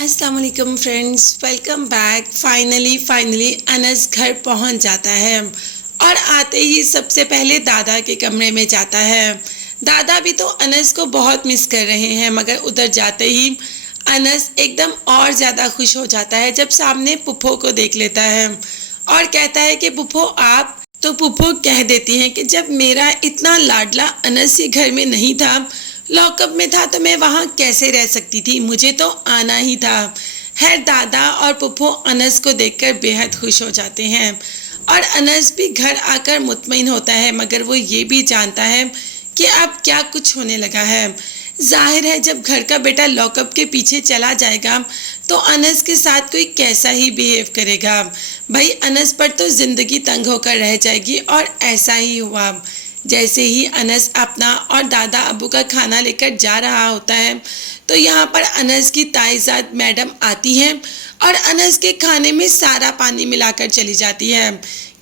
अस्सलाम वालेकुम friends, welcome back. Finally Anas घर पहुंच जाता है और आते ही सबसे पहले दादा के कमरे में जाता है। दादा भी तो अनस को बहुत मिस कर रहे हैं, मगर उधर जाते ही अनस एकदम और ज़्यादा खुश हो जाता है जब सामने पुप्पो को देख लेता है और कहता है कि पुप्पो आप। तो पुप्पो कह देती हैं कि जब मेरा इतना लाडला अनस ही घर में नहीं था, लॉकअप में था, तो मैं वहाँ कैसे रह सकती थी, मुझे तो आना ही था। खैर दादा और पुप्पो अनस को देखकर बेहद खुश हो जाते हैं और अनस भी घर आकर मुतमईन होता है, मगर वो ये भी जानता है कि अब क्या कुछ होने लगा है। जाहिर है जब घर का बेटा लॉकअप के पीछे चला जाएगा तो अनस के साथ कोई कैसा ही बिहेव करेगा। भाई अनस पर तो ज़िंदगी तंग होकर रह जाएगी और ऐसा ही हुआ। जैसे ही अनस अपना और दादा अबू का खाना लेकर जा रहा होता है तो यहाँ पर अनस की ताईजाद मैडम आती है और अनस के खाने में सारा पानी मिलाकर चली जाती है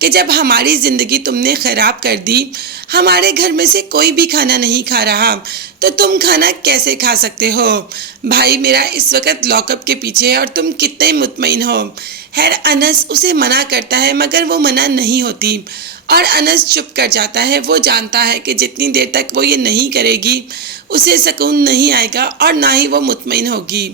कि जब हमारी ज़िंदगी तुमने ख़राब कर दी, हमारे घर में से कोई भी खाना नहीं खा रहा, तो तुम खाना कैसे खा सकते हो। भाई मेरा इस वक्त लॉकअप के पीछे है और तुम कितने मुतमईन हो। खैर अनस उसे मना करता है, मगर वो मना नहीं होती और अनस चुप कर जाता है। वो जानता है कि जितनी देर तक वो ये नहीं करेगी उसे सुकून नहीं आएगा और ना ही वो मुतमईन होगी।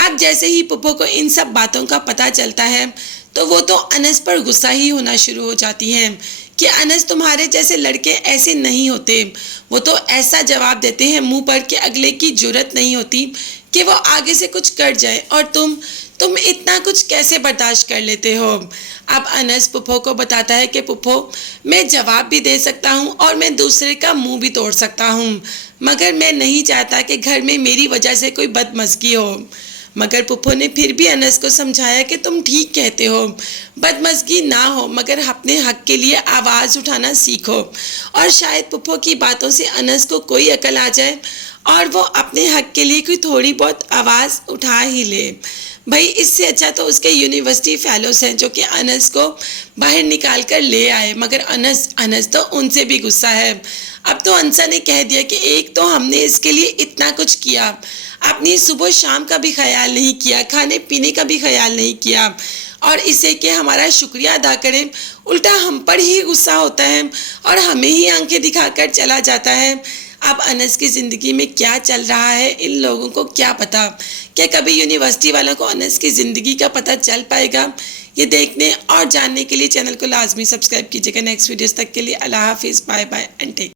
अब जैसे ही पुप्पो को इन सब बातों का पता चलता है तो वो तो अनस पर गुस्सा ही होना शुरू हो जाती हैं कि अनस तुम्हारे जैसे लड़के ऐसे नहीं होते। वो तो ऐसा जवाब देते हैं मुंह पर कि अगले की जुर्रत नहीं होती कि वो आगे से कुछ कर जाए, और तुम इतना कुछ कैसे बर्दाश्त कर लेते हो। अब अनस पुप्पो को बताता है कि पुप्पो मैं जवाब भी दे सकता हूँ और मैं दूसरे का मुंह भी तोड़ सकता हूँ, मगर मैं नहीं चाहता कि घर में मेरी वजह से कोई बदमज़गी हो। मगर पुप्पो ने फिर भी अनस को समझाया कि तुम ठीक कहते हो, बदमज़गी ना हो, मगर अपने हक के लिए आवाज़ उठाना सीखो। और शायद पुप्पो की बातों से अनस को कोई अकल आ जाए और वो अपने हक के लिए कोई थोड़ी बहुत आवाज़ उठा ही ले। भाई इससे अच्छा तो उसके यूनिवर्सिटी फेलोज हैं जो कि अनस को बाहर निकाल कर ले आए, मगर अनस तो उनसे भी गुस्सा है। अब तो अंसा ने कह दिया कि एक तो हमने इसके लिए इतना कुछ किया, अपनी सुबह शाम का भी ख्याल नहीं किया, खाने पीने का भी ख्याल नहीं किया, और इसे कि हमारा शुक्रिया अदा करें, उल्टा हम पर ही गुस्सा होता है और हमें ही आंखें दिखाकर चला जाता है। अब अनस की ज़िंदगी में क्या चल रहा है इन लोगों को क्या पता। क्या कभी यूनिवर्सिटी वालों को अनस की ज़िंदगी का पता चल पाएगा? ये देखने और जानने के लिए चैनल को लाजमी सब्सक्राइब कीजिएगा। नेक्स्ट वीडियोस तक के लिए अल्लाह हाफिज़, बाय बाय एंड टेक।